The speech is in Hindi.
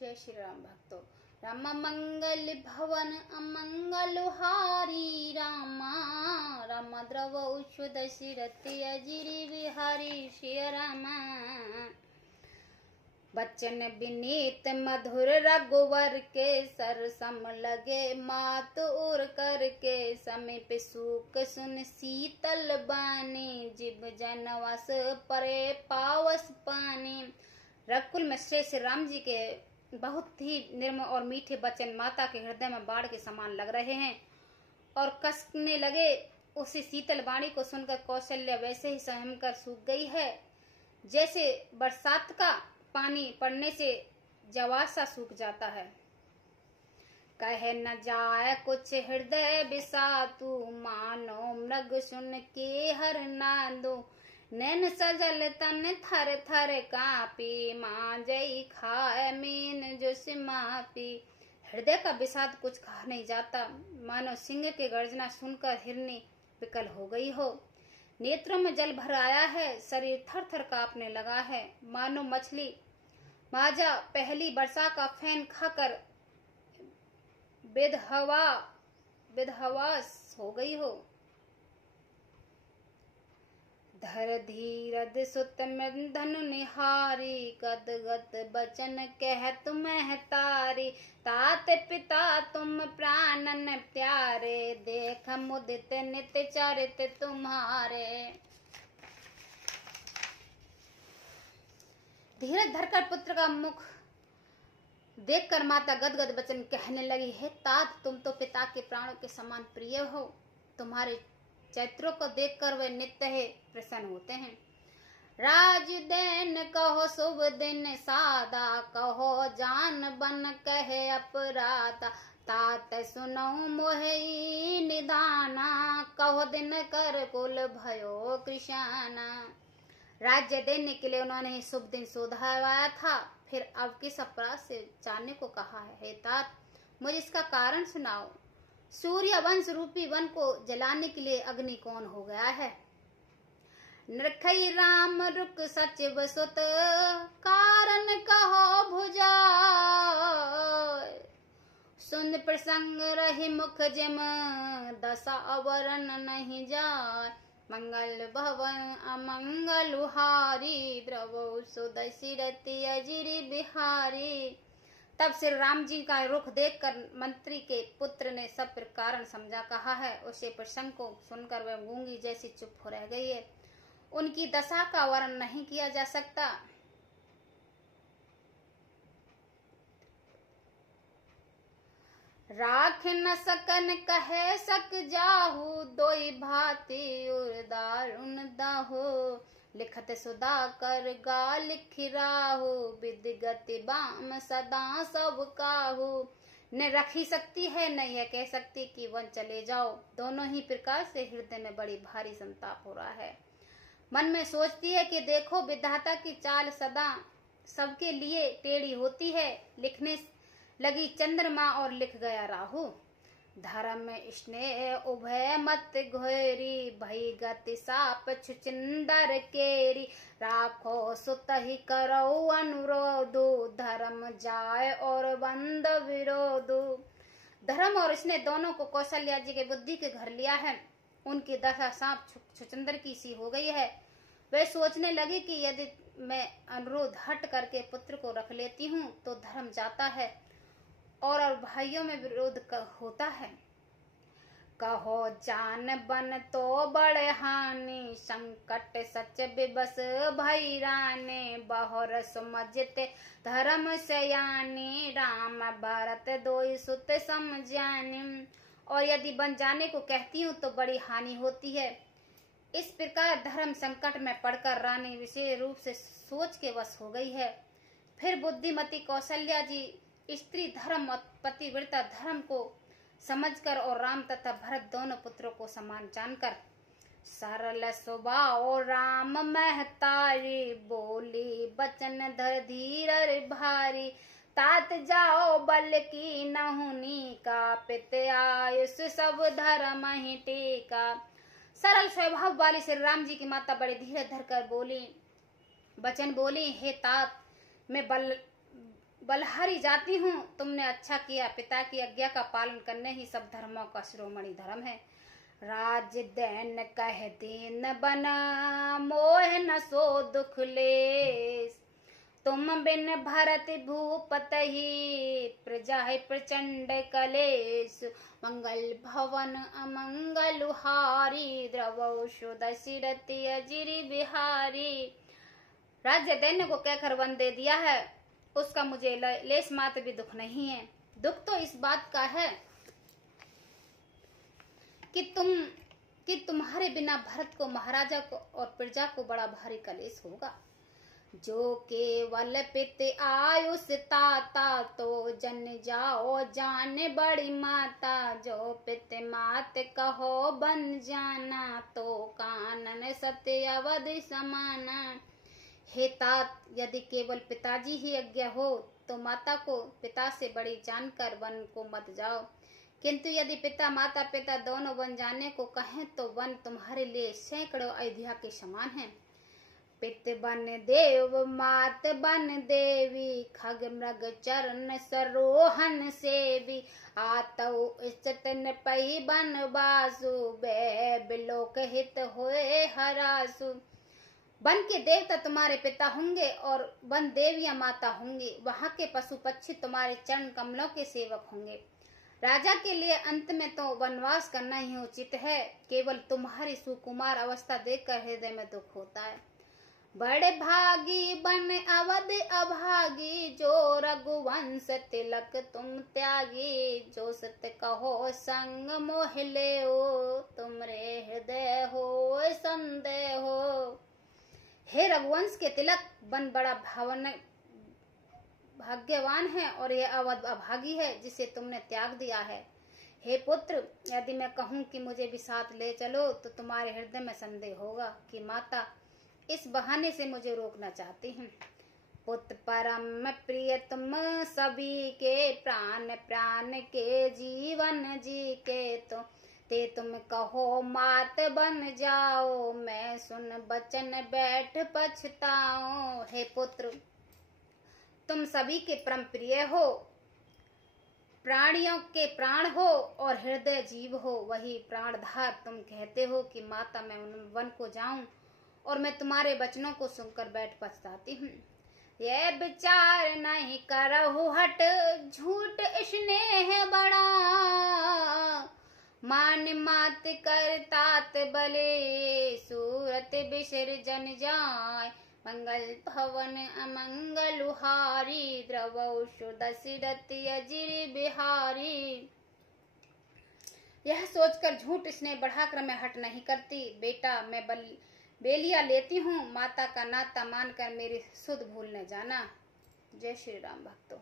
जय श्री राम भक्तों। राम मंगल भवन अमंगल हारी रामा, राम द्रव उच्छ दशरथि अजिरि बिहारी श्री रामा। बच्चन विनीत मधुर रघुवर के, सर सम लगे मात उर करके, समीप सूक सुन शीतल बानी, जिब जनवस परे पावस पानी। रघुकुल में श्रेष्ठ राम जी के बहुत ही निर्मल और मीठे वचन माता के हृदय में बाढ़ के समान लग रहे हैं और कसने लगे। उसी शीतल वाणी को सुनकर कौशल्या वैसे ही सहम कर सूख गई है, जैसे बरसात का पानी पड़ने से जवार सा सूख जाता है। कह न जाए कुछ हृदय बिसातु, मानो मृग सुन के हर नादो। नैन सजल तन थर थर कापी, मां जई खाए मीन जुस मापी। हृदय का विषाद कुछ कहा नहीं जाता, मानो सिंह के गर्जना सुनकर हिरनी विकल हो गई हो। नेत्रों में जल भर आया है, शरीर थर थर कांपने लगा है, मानो मछली माजा पहली वर्षा का फैन खाकर बेदहवास हो गई हो। धर धीरज सुत में धनु निहारी, गदगद बचन कह तुम्हें तारी। तात पिता तुम प्राणन प्यारे, देख मुदित नित चरित तुम्हारे। धीरज धरकर पुत्र का मुख देखकर माता गदगद बचन कहने लगी, हे तात, तुम तो पिता के प्राणों के समान प्रिय हो। तुम्हारे चैत्रों को देखकर वे नित्य ही प्रसन्न होते हैं। राज देन कहो शुभ दिन सादा, कहो जान बन कहे अपराधा। तात सुनो मोहि निदाना, कहो दिन कर कुल भयो कृशाना। राज्य देने के लिए उन्होंने शुभ दिन शोधाया था, फिर अब किस अपराध से जानने को कहा है। हे तात, मुझे इसका कारण सुनाओ। सूर्य वंश रूपी वन को जलाने के लिए अग्नि कौन हो गया है। नरखई राम रुक सचिव सुत, कारण कहो भुजा। सुन प्रसंग रही मुख जिम, दशा अवरण नहीं जाय। मंगल भवन अमंगल हारी, द्रवो सुदशरथि अजिरि बिहारी। तब श्री राम जी का रुख देखकर मंत्री के पुत्र ने सब कारण समझा कहा है। उसे प्रसंग को सुनकर वह गूंगी जैसी चुप हो रह गई है। उनकी दशा का वर्णन नहीं किया जा सकता। राख न सकन कहे सक जाहू, दोई भांति उर दारुण दाहू। लिखत सुधा कर गा लिखिराहू, विदिगति बाम सदा सब काहू। न रखी सकती है न यह कह सकती कि वन चले जाओ। दोनों ही प्रकार से हृदय में बड़ी भारी संताप हो रहा है। मन में सोचती है कि देखो, विधाता की चाल सदा सबके लिए टेढ़ी होती है। लिखने लगी चंद्रमा और लिख गया राहु। धर्म स्नेह उभय मत घोरी, भई गति साप छुचिंदर केरी। राखो सुत ही करो अनुरोधु, धर्म जाय और बंद विरोधु। धर्म और स्नेह दोनों को कौशल्या जी के बुद्धि के घर लिया है। उनकी दशा सांप छुचिंदर की सी हो गई है। वे सोचने लगी कि यदि मैं अनुरोध हट करके पुत्र को रख लेती हूँ तो धर्म जाता है और भाइयों में विरोध होता है। कहो जान बन तो बड़े हानि, संकट सच विबस भई रानी। बहुर समझते धर्म सयानी, राम भरत दोई सुत समझानी। और यदि बन जाने को कहती हूँ तो बड़ी हानि होती है। इस प्रकार धर्म संकट में पड़कर रानी विशेष रूप से सोच के वश हो गई है। फिर बुद्धिमती कौशल्या जी स्त्री धर्म और पतिव्रता धर्म को समझकर और राम तथा भरत दोनों पुत्रों को समान जानकर सरल स्वभाव राम महतारी। बोली बचन धर धीर भारी, तात जाओ बल की नहुनी का। पित आयुष सब धर्म ही टीका। सरल स्वभाव वाली श्री राम जी की माता बड़े धीरे धर कर बोली, बचन बोली, हे तात, मैं बलहारी जाती हूँ, तुमने अच्छा किया, पिता की आज्ञा का पालन करने ही सब धर्मों का शिरोमणि धर्म है। राज दैन कह दीन बना, मोह न सो दुख लेस, तुम बिन भरत भूपत ही, प्रजा है प्रचंड कलेश, मंगल भवन अमंगल हारी, द्रवौषु दशरथ अजिर बिहारी। राज्य दैन्य को कहकर वन दे दिया है, उसका मुझे लेस मात्र भी दुख नहीं है। दुख तो इस बात का है कि तुम्हारे बिना भरत को, महाराजा को और प्रजा को बड़ा भारी कलेश होगा। जो केवल पित आयुष ताता, तो जन जाओ जाने बड़ी माता, जो पित मात कहो बन जाना, तो कानन सत्य अवध समाना। हे तात, यदि केवल पिताजी ही आज्ञा हो तो माता को पिता से बड़ी जानकर वन को मत जाओ, किंतु यदि पिता माता पिता दोनों वन जाने को कहें तो वन तुम्हारे लिए सैकड़ों अयोध्या के समान है। पित बन देव मात बन देवी, खग मृग चरण सरोहन सेवी, आतौ इष्टतन पही बन बासु, बिलोक हित होए हरासु। वन के देवता तुम्हारे पिता होंगे और वन देवियां माता होंगी, वहां के पशु पक्षी तुम्हारे चरण कमलों के सेवक होंगे। राजा के लिए अंत में तो वनवास करना ही उचित है, केवल तुम्हारी सुकुमार अवस्था देखकर हृदय में दुख होता है। बड़े भागी बन अवध अभागी, जो रघुवंश तिलक तुम त्यागी, जो सत्य कहो संग मोह लेओ, तुमरे हृदय हो संदेह हो। हे रघुवंश के तिलक, बन बड़ा भाग्यवान है और यह अवध अभागी है जिसे तुमने त्याग दिया है। हे पुत्र, यदि मैं कहूँ कि मुझे भी साथ ले चलो तो तुम्हारे हृदय में संदेह होगा कि माता इस बहाने से मुझे रोकना चाहती हूँ। पुत्र परम प्रिय तुम सभी के, प्राण प्राण के जीवन जी के, तो ते तुम कहो मात बन जाओ, मैं सुन बचन बैठ पछताओ। हे पुत्र, तुम सभी के परम प्रिय हो, प्राणियों के प्राण हो और हृदय जीव हो, वही प्राणधार। तुम कहते हो कि माता मैं वन को जाऊं और मैं तुम्हारे वचनों को सुनकर बैठ पछताती हूँ। ये विचार नहीं करहु हट, झूठ स्नेह बड़ा, मान मात कर तात बले, सूरत विसर्जन जाय, मंगल भवन अमंगल हारी, द्रवौषु दशरथ अजिर बिहारी। यह सोचकर झूठ स्नेह बढ़ाकर मैं हट नहीं करती। बेटा, मैं बेलिया लेती हूँ, माता का नाता मानकर मेरी सुध भूल न जाना। जय श्री राम भक्तों।